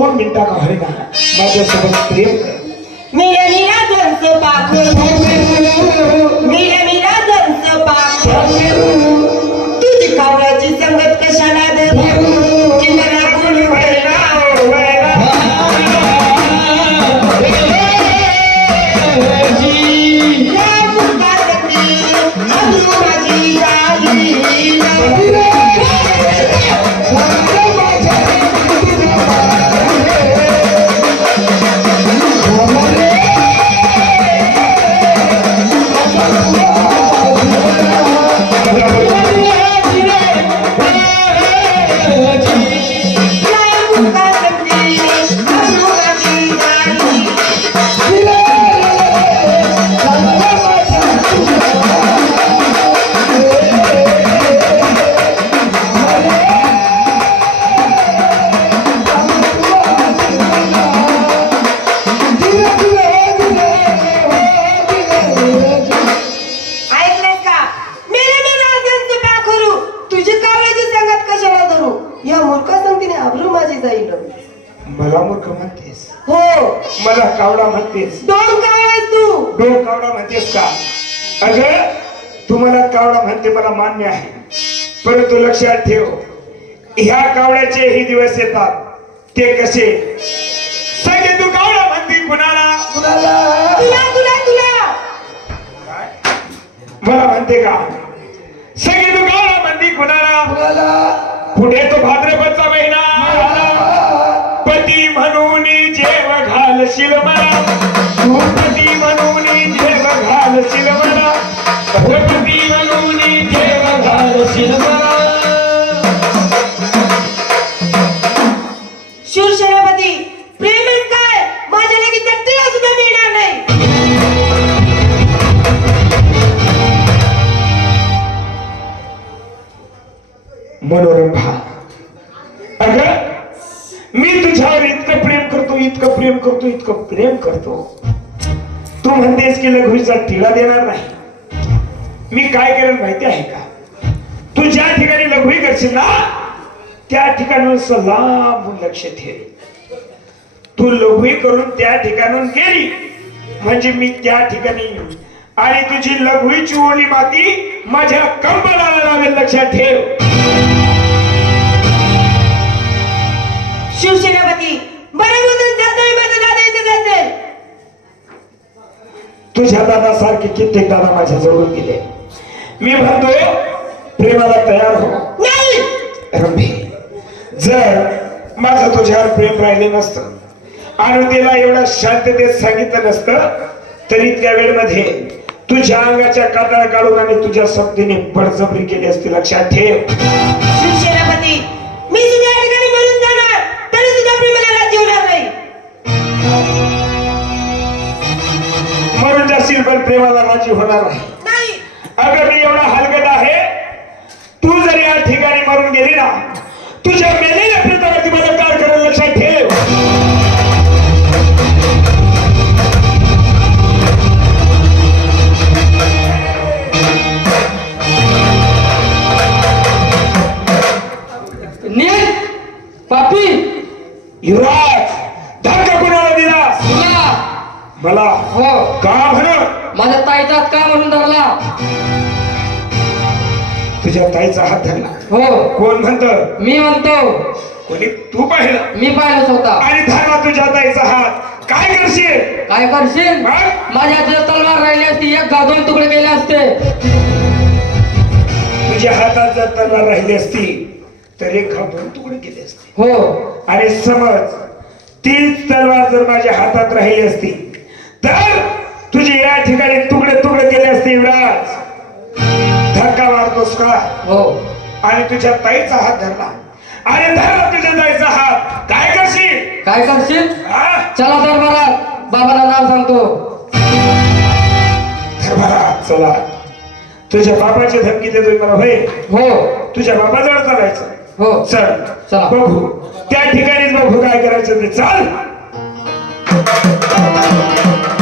दोन मिनिटा का माझ्यासोबत प्रेम कर मिला मिला जंस पाखरू मिला मिला जंस पाखरू तुझी कावळ्याची संगत कशाला धरू की मला कोणी व्हायला या मुखातली अब्रू माझी अब्रू माझी जाईल मला मूर्ख म्हणतेस. हो. मला कावडा म्हणतेस. दोन तू. कावडा म्हणतेस का? अग तू मला कावडा म्हणते मला मान्य आहे. परंतु लक्षात ठेव ह्या कावड्याचे ही दिवस येतात. ते कसे? सगळे तू कावडा म्हणते कुणाला? तुला तुला तुला. मला म्हणते का? सगळे तू कावडा म्हणते कुणाला? पुढे तो भाद्रपदचा घालशील मला तू म्हणून जेव घालशील मला भगवती मी तुझ्यावर इतकं प्रेम करतो इतकं प्रेम करतो इतकं प्रेम करतो. तू म्हणतेस की लघवीचा टिळा देणार नाही. मी काय करेल माहिती आहे का? तू ज्या ठिकाणी लघवी करशील ना त्या ठिकाणी लांब लक्ष ठेव. तू लघवी करून त्या ठिकाणून गेली. म्हणजे मी त्या ठिकाणी आणि तुझी लघवीची ओली माती माझ्या कंबलाला लावेल लक्षात ठेव. शिवसेनापती. बरं बोलून जात नाही माझा दादा इथे जाते तुझ्या दादासारखे कित्येक दादा माझ्या जवळून गेले. मी म्हणतो प्रेमाला तयार हो. नाही! रंभे जर माझं तुझ्यावर प्रेम राहिले नसतं आणि तिला एवढ्या शांततेत सांगितलं नसतं तर इतक्या वेळमध्ये तुझ्या अंगाच्या कातळा काढून आणि तुझ्या सक्तीने बळजबरी केली असती लक्षात ठेव. शिवसेनापती जाशील पण प्रेमाला राजी होणार नाही. अगं मी एवढा हलगट आहे. तू जर या ठिकाणी मरून गेली ना तुझ्या मेलेल्या प्रेतावरती मला काय करेल लक्षात ठेव युवराज धक्का कोणाला दिलास तुला मला हो. का म्हण माझ्या ताईचा का म्हणून धरला? तुझ्या ताईचा हात धरला. हो. कोण म्हणत? मी म्हणतो. कोणी? तू पाहिलं. मी पाहिलं स्वतः. आणि धरला तुझ्या ताईचा हात. काय करशील? काय करशील? हा? माझ्या हातात तलवार राहिली असती एक दोन तुकडे केले असते. तुझ्या हातात जर तलवार राहिली असती तर एक घाव दोन तुकडे केले असते. हो. आणि समज तीच तलवार जर माझ्या हातात राहिली असती तर तुझे या ठिकाणी तुकडे तुकडे केले असते युवराज. धक्का मारतोस का? हो. आणि तुझ्या ताईचा हात धरला. आणि धरला तुझ्या ताईचा हात. काय करशील? काय करशील? चला दरबारात बाबाला नाव सांगतो. चला. तुझ्या बाबाची धमकी देतोय मला होय? हो. तुझ्या बाबाजवळ चालायचं. हो. चल. चला. बघू. त्या ठिकाणीच बघू काय करायचं ते. चाल. Thank you.